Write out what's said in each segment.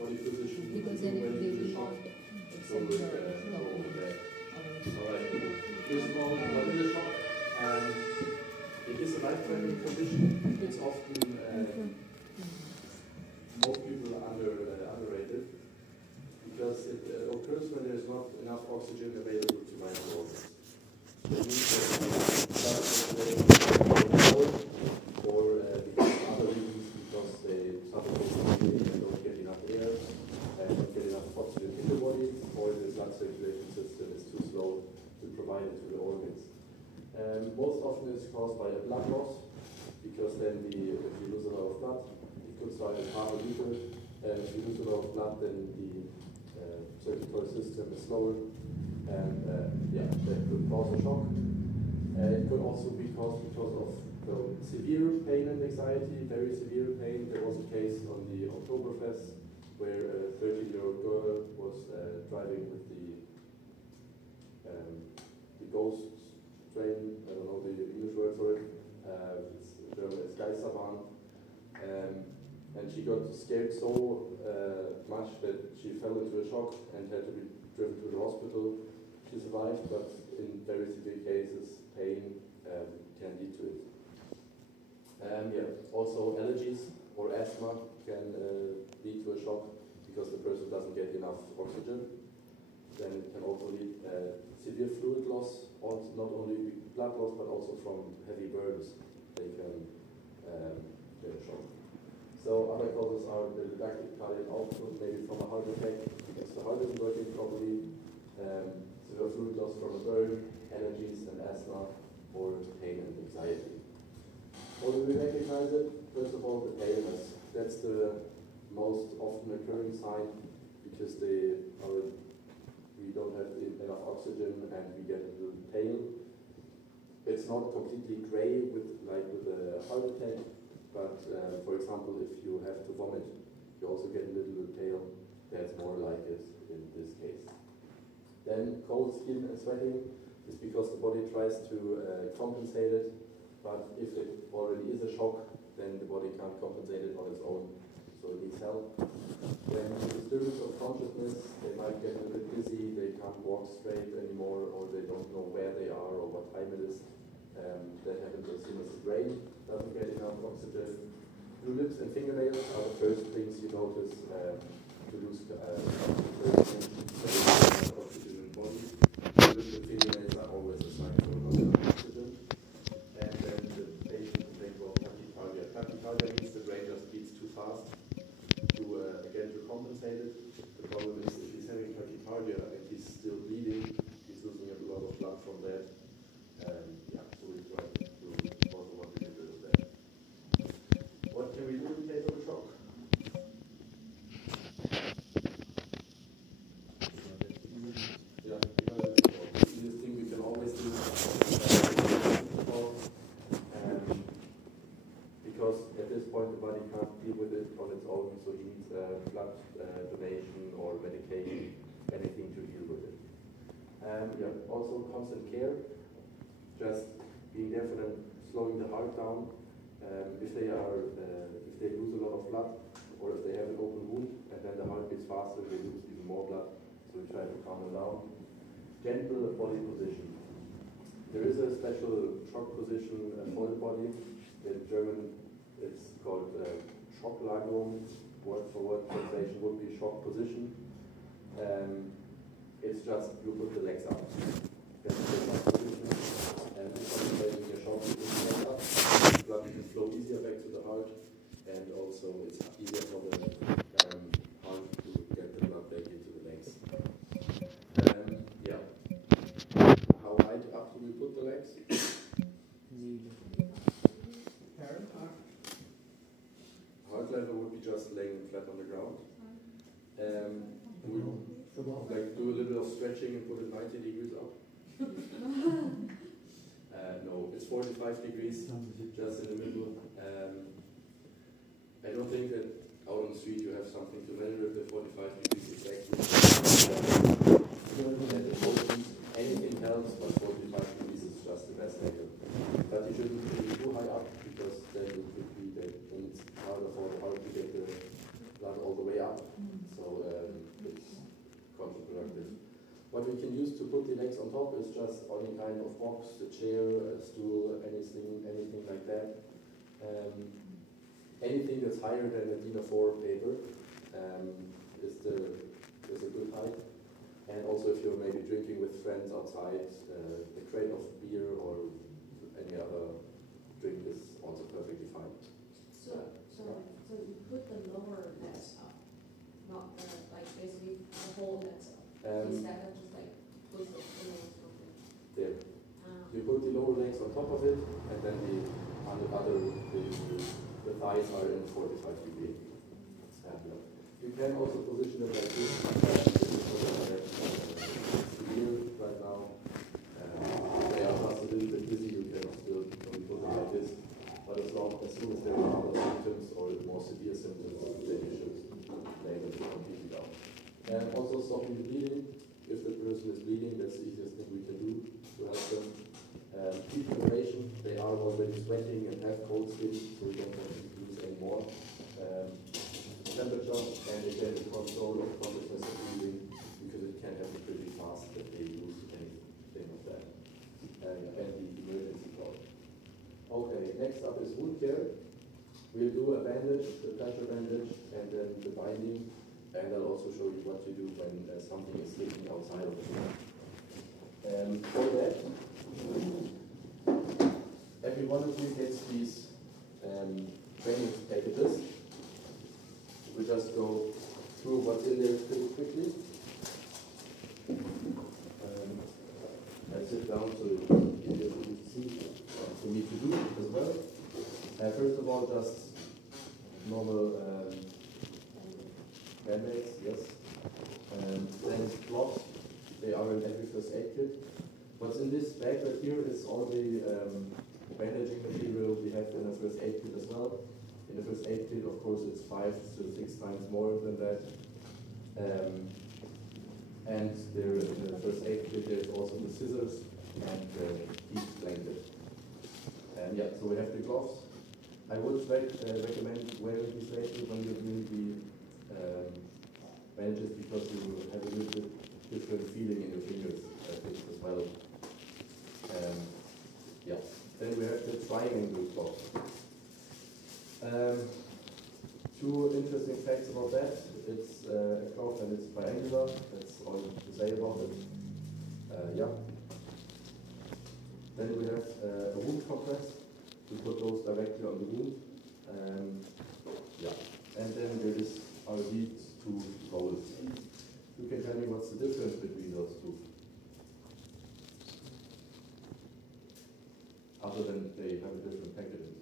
body position. Because then when they the will shock. not So accept we'll go over there. the Alright. First of all, what is a shock? It is a life-threatening condition. It's often most people underrated because it occurs when there is not enough oxygen available to vital organs. It means that blood circulation is low, or because of other reasons, because they suffocate and don't get enough air and don't get enough oxygen in the body, or the blood circulation system is too slow to provide it to the organs. Most often it's caused by a blood loss, because then if you lose a lot of blood, it could start at half a liter. If you lose a lot of blood, then the circulatory system is slower, and that could cause a shock. It could also be caused because of severe pain and anxiety, very severe pain. There was a case on the Oktoberfest where a 13-year-old girl was driving with the ghost train. I don't know the English word for it. It's German, it's Geisterbahn. And she got scared so much that she fell into a shock and had to be driven to the hospital. She survived, but in very severe cases, pain can lead to it. Also allergies or asthma can lead to a shock because the person doesn't get enough oxygen. Then it can also lead severe fluid loss, also not only blood loss, but also from heavy burns. They can get a shock. So other causes are the reductive cardiac output, maybe from a heart attack, because the heart isn't working properly, severe fluid loss from a burn, allergies and asthma, or pain and anxiety. How do we recognize it? First of all, the paleness. That's the most often occurring sign, because we don't have enough oxygen and we get a little pale. It's not completely gray like with a heart attack, but for example, if you have to vomit, you also get a little bit pale. That's more like it in this case. Then cold skin and sweating is because the body tries to compensate it, but if it already is a shock, then the body can't compensate it on its own, so it needs help. Then disturbance of consciousness, they might get a bit dizzy, they can't walk straight anymore, or they don't know where they are or what time it is. That happens as soon as the brain doesn't get enough oxygen. Blue lips and fingernails are the first things you notice to lose oxygen in the body. Blue lips and fingernails are always a sign for not enough oxygen. And then the patient complains about tachycardia. Tachycardia means the brain just beats too fast to compensate it. The problem is if he's having tachycardia and he's still bleeding, he's losing a lot of blood from that. So we try to also what we can do with that. What can we do in case of a shock? The easiest thing we can always do because at this point the body can't deal with it on its own, so he needs blood donation or medication, anything to deal with it. Also constant care, just being there for them, slowing the heart down. If they lose a lot of blood, or if they have an open wound and then the heart beats faster, they lose even more blood. So we try to calm them down. Gentle body position. There is a special shock position for the body. In German, it's called Schocklagerung. Word for word translation would be shock position. It's just you put the legs up. That's the shock position. And concentrating your shock with the legs up, the blood can flow easier back to the heart, and also it's easier for the heart to get the blood back into the legs. How high up do we put the legs? Heart level would be just laying flat on the ground. We like do a little bit of stretching and put it 90 degrees up. No, it's 45 degrees, just in the middle. I don't think that out on the street you have something to measure the 45 degrees exactly. At the moment, anything helps, but 45 degrees is just the best I can. But you shouldn't put it too high up, because then it could be that then it's harder for the heart to get the blood all the way up. So What we can use to put the legs on top is just any kind of box, a chair, a stool, anything like that. Anything that's higher than a DIN A4 paper is a good height. And also if you're maybe drinking with friends outside, a crate of beer or any other drink is also perfectly fine. So you put the lower legs up, not like basically the whole legs up, instead of just like put the legs on it. There. You put the lower legs on top of it, and then the thighs are in 45 degree. You can also position it like this. Here right now, they are just a little bit busy. You can still only put them like this. But as soon as there are other symptoms or more severe symptoms, then you should lay them completely down. And also stopping the bleeding. If the person is bleeding, that's the easiest thing we can do to help them. Dehydration, they are already sweating and have cold skin, so we don't want to lose any more. Temperature, and again the control of consciousness of breathing, because it can happen pretty fast that they lose anything of that. And the emergency call. Okay, next up is wound care. We'll do a bandage, the pressure bandage, and then the binding, and I'll also show you what to do when something is sticking outside of the wound. For that, every one of you gets these training packages. We just go through what's in there pretty quickly. I sit down so you can see what you need to do as well. First of all, just normal band-aids, yes. Then gloves, they are in every first aid kit. What's in this bag right here is all the bandaging material we have in a first aid kit as well. In the first aid kit, of course, it's 5 to 6 times more than that. And there in the first aid kit, there's also the scissors and the heat blanket. And yeah, so we have the gloves. I would recommend wearing these lately when you're doing the bandages, because you will have a little bit different feeling in your fingers as well. Yeah. Then we have the triangle cloth. Two interesting facts about that. It's a cloth and it's triangular. That's all to say about it. Yeah. Then we have a wound compress. We put those directly on the wound. Yeah. And then there is our these two rolls. You can tell me what's the difference between those two? Other than they have a different packaging.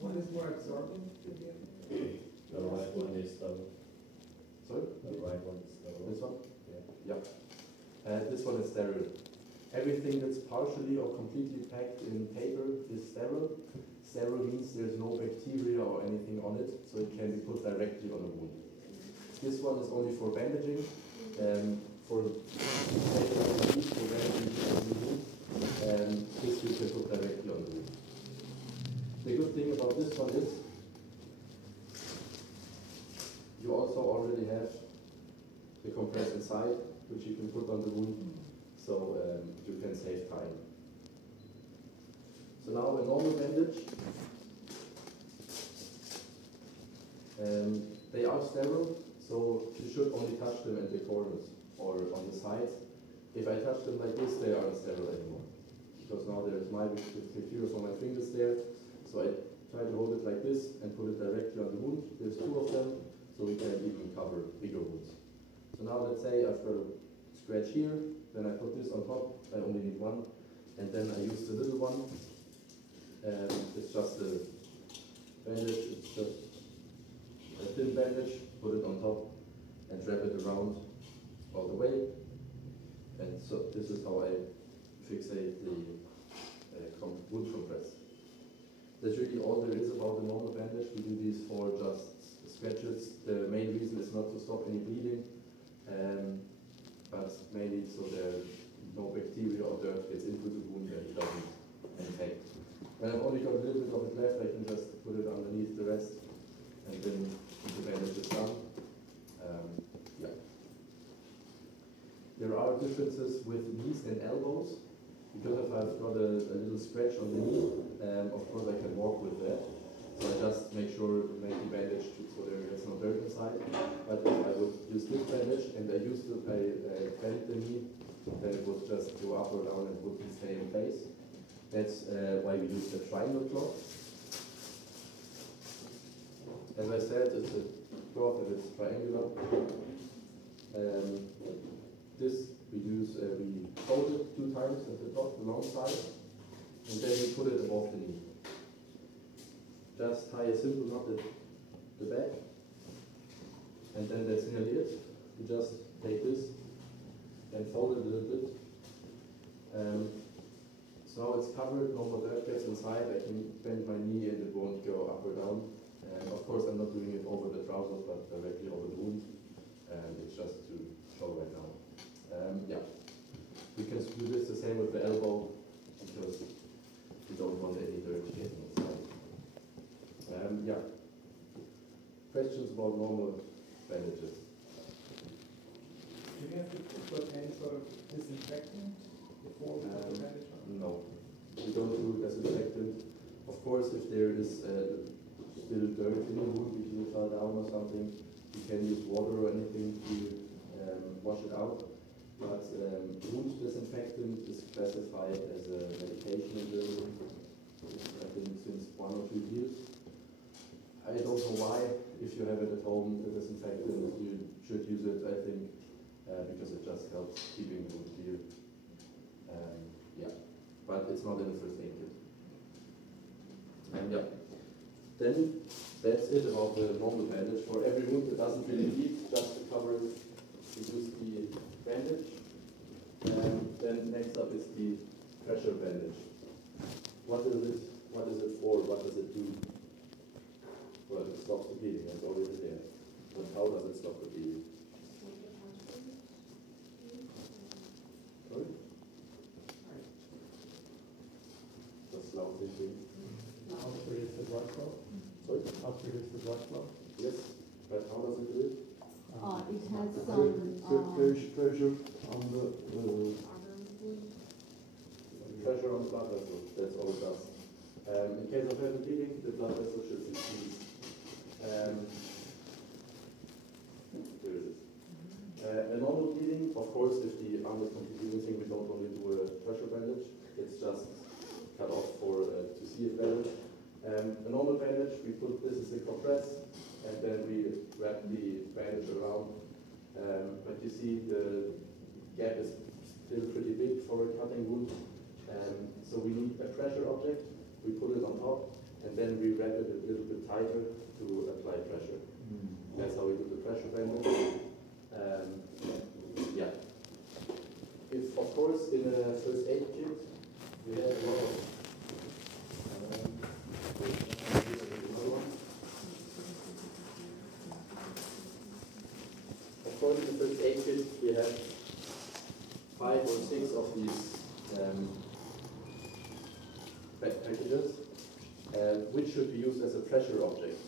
One is more absorbent. The right one is double. Sorry? The right one is double. This one? Yeah. Yeah. This one is sterile. Everything that's partially or completely packed in paper is sterile. Sterile means there's no bacteria or anything on it, so it can be put directly on a wound. This one is only for bandaging. For bandaging on the wound, this you can put directly on the wound. The good thing about this one is you also already have the compress inside, which you can put on the wound, so you can save time. So now a normal bandage. They are sterile, so you should only touch them at the corners or on the sides. If I touch them like this, they aren't sterile anymore, because now there's my bacteria on my fingers there. So I try to hold it like this and put it directly on the wound. There's two of them, so we can even cover bigger wounds. So now let's say I've got a scratch here, then I put this on top. I only need one, and then I use the little one. It's just a bandage. It's just a thin bandage. Put it on top and wrap it around all the way. And so this is how I fixate the wound compress. That's really all there is about the normal bandage. We do these for just scratches. The main reason is not to stop any bleeding, but mainly so there no bacteria or dirt gets into the wound and it doesn't infect. When I've only got a little bit of it left, I can just put it underneath the rest, and then the bandage is done. Yeah. are differences with knees and elbows. Because if I've got a little scratch on the knee, of course I can walk with that. So I just make sure to make the bandage so there's no dirt inside. But if I would use this bandage and I bend the knee, then it would just go up or down and wouldn't stay in place. That's why we use the triangle cloth. As I said, it's a cloth and it's triangular. This we fold it 2 times at the top, the long side, and then we put it above the knee. Just tie a simple knot at the back, and then that's nearly it. You just take this and fold it a little bit. So it's covered, no more dirt gets inside. I can bend my knee and it won't go up or down. And of course I'm not doing it over the trousers, but directly over the wound. And it's just to show right now. Yeah, we can do this the same with the elbow because we don't want any dirt getting inside. Yeah. Questions about normal bandages? Do you have to put any sort of disinfectant before we put the bandage on? No, we don't do disinfectant. Of course, if there is still dirt in the wound because you fell down or something, you can use water or anything to wash it out. But wound disinfectant is classified as a medication in Germany, I think since 1 or 2 years. I don't know why. If you have it at home, the disinfectant, you should use it, I think, because it just helps keeping the wound clear. Yeah, but it's not in the first aid kit. Yeah, then that's it about the normal bandage. For every wound, it doesn't really need just to cover it. We use the bandage. Then next up is the pressure bandage. What is it? What is it for? What does it do? Well, it stops the bleeding. That's already there. But how does it stop the bleeding? Sorry? That's loud thinking. How to produce the blood flow? Sorry? How to produce the blood flow? Yes, but how does it do it? It has Pressure on the pressure on the blood vessel. That's all it does. In case of heavy bleeding, the blood vessel should be squeezed. Where is it? A normal bleeding, of course, if the arm is completely missing, we don't only do a pressure bandage. It's just cut off to see it better. A normal bandage, we put this as a compress, and then we wrap the bandage around. But you see the gap is still pretty big for a cutting wound. So we need a pressure object. We put it on top, and then we wrap it a little bit tighter to apply pressure. That's how we do the pressure bandage. Yeah. If, of course, in a first aid kit, we have a lot of another one. Of course, in the first aid kit, we have 5 or 6 of these packages, which should be used as a pressure object.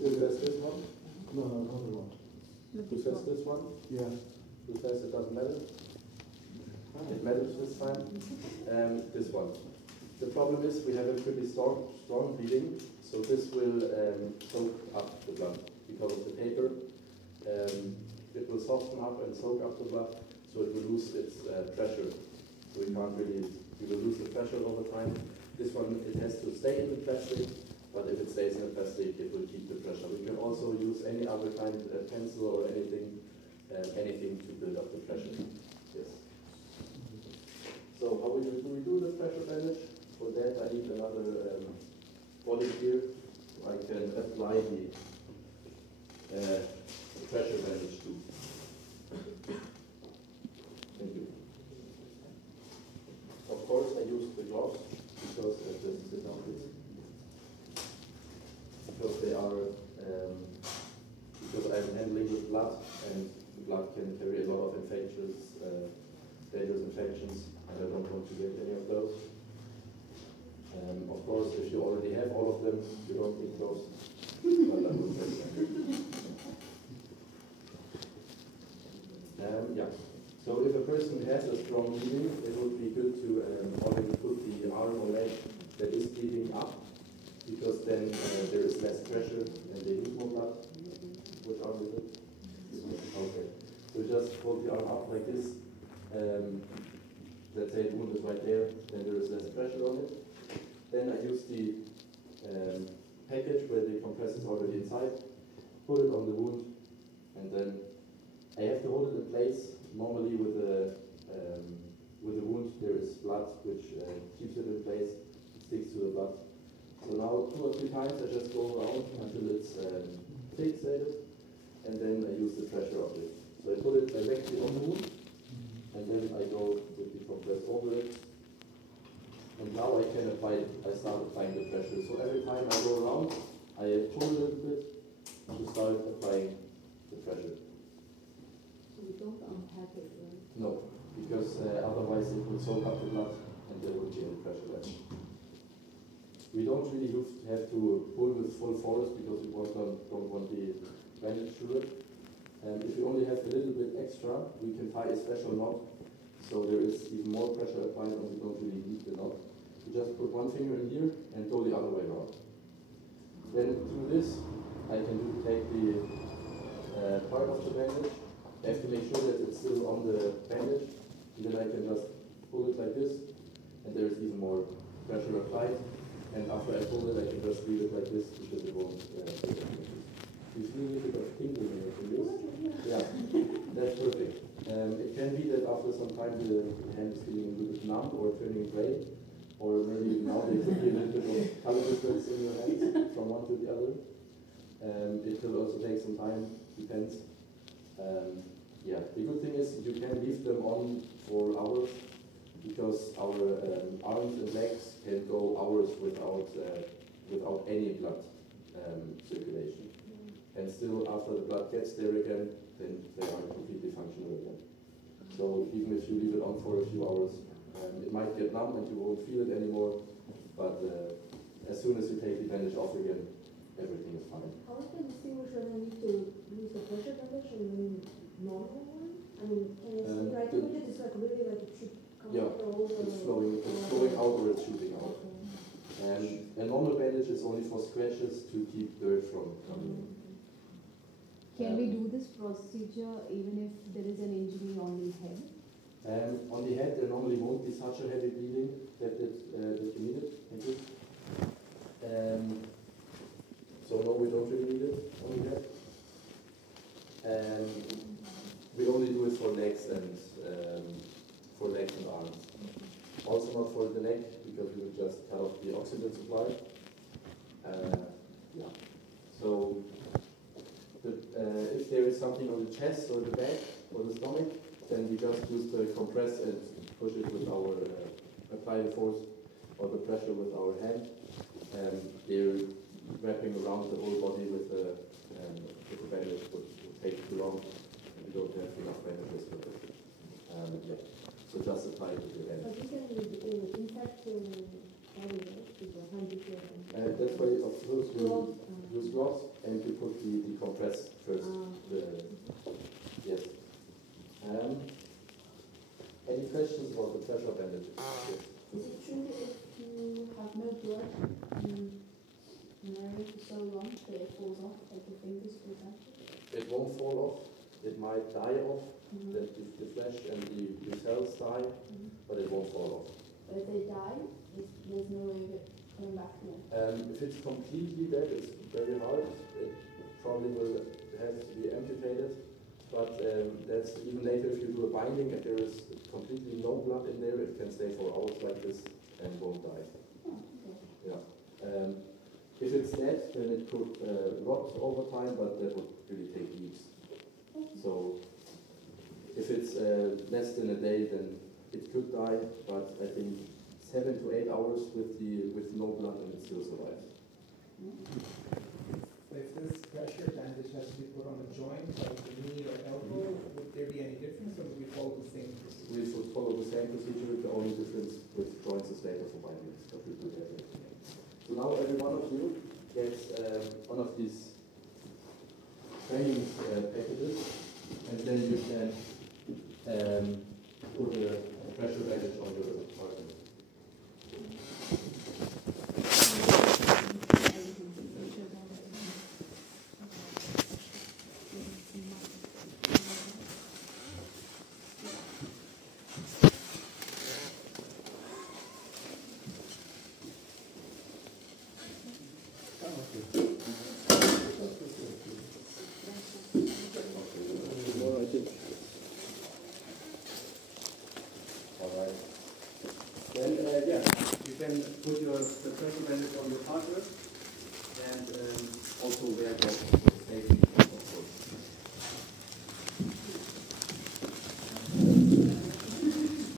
Who says this one? No, another one. Who says this one? Yeah. Who says it doesn't matter? It matters this time. This one. The problem is we have a pretty strong bleeding, so this will soak up the blood because of the paper. It will soften up and soak up the blood, so it will lose its pressure. So we will lose the pressure over time. This one, it has to stay in the plastic, but if it stays in the plastic, it will keep the pressure. We can also use any other kind of pencil or anything to build up the pressure. Yes. So how do we do the pressure bandage? For that, I need another body here. I can apply the pressure bandage too. Thank you. Of course, I use the gloves because because they are because I'm handling with blood, and the blood can carry a lot of infections, dangerous infections, and I don't want to get any of those. Of course, if you already have all of them, you don't need those. But I will take them. Yeah. So if a person has a strong bleeding, it would be good to already put the arm or leg that is bleeding up, because then there is less pressure and they lose more blood. Which arm is it? Okay. So just hold the arm up like this. Let's say the wound is right there, then there is less pressure on it. Then I use the package where the compress is already inside, put it on the wound, and then I have to hold it in place. Normally with the wound there is blood which keeps it in place, it sticks to the blood. So now 2 or 3 times I just go around until it's fixated, and then I use the pressure of it. So I put it directly on the wound, and then I go with the compress over it. And now I can apply, I start applying the pressure. So every time I go around, I pull a little bit to start applying the pressure. So we don't unpack it, right? No, because otherwise it would soak up the blood and there would be any pressure left. We don't really have to pull with full force because we don't want the bandage through it. And if we only have a little bit extra, we can tie a special knot. So there is even more pressure applied and we don't really need the knot. We just put one finger in here and go the other way around. Then through this, I can take the part of the bandage. I have to make sure that it's still on the bandage, and then I can just pull it like this, and there is even more pressure applied. And after I pull it, I can just leave it like this because it won't. You see a little bit of tingling in your fingers? Yeah, that's perfect. It can be that after some time the hand is feeling a little bit numb or turning gray, or maybe now there could be a little bit of color difference in your hands from one to the other. It will also take some time, depends. Yeah, the good thing is you can leave them on for hours because our arms and legs can go hours without any blood circulation. And still after the blood gets there again, then they are completely functional again. So even if you leave it on for a few hours, it might get numb and you won't feel it anymore, but as soon as you take the bandage off again, everything is fine. How can distinguish whether I need to use the pressure bandage or the normal one? I mean, can you see right through it? It's like really like it should come out or it's flowing out or it's shooting out. And a normal bandage is only for scratches to keep dirt from coming in. Can we do this procedure even if there is an injury on the head? On the head, there normally won't be such a heavy bleeding that you need it. Thank you. So no, we don't really need it on the head. We only do it for legs and arms. Also not for the neck because we would just cut off the oxygen supply. Yeah. So if there is something on the chest or the back or the stomach, then we just use the compress and push it with our apply the force or the pressure with our hand. They're wrapping around the whole body with the bandage would take too long. We don't have enough bandages for it. Yeah. So just apply it with your hand. But you can infect the body with a hand. That's why of course you use gloves and you put the compress first. Yes. Any questions about the pressure bandage? Yes. Is it true that if you have no blood and marry for so long that it falls off, like your fingers, for example? It won't fall off. It might die off. That the flesh and the cells die, but it won't fall off. But if they die, there's no way of it coming back again. If it's completely dead, it's very hard. It probably will have to be amputated. But that's even later if you do a binding and there is completely no blood in there, it can stay for hours like this and won't die. Oh, okay. Yeah. If it's dead, then it could rot over time, but that would really take weeks. So if it's less than a day, then it could die, but I think 7 to 8 hours with no blood and it still survives. If this pressure bandage has to be put on a joint, like the knee or elbow, would there be any difference, or would we follow the same procedure? We would follow the same procedure. The only difference with joints is later for bindings, but we do that. So now every one of you gets one of these training packages, and then you can put a pressure bandage on your partner. Alright. Then, yeah, you can put the pressure bandage on your partner and also wear gloves for safety.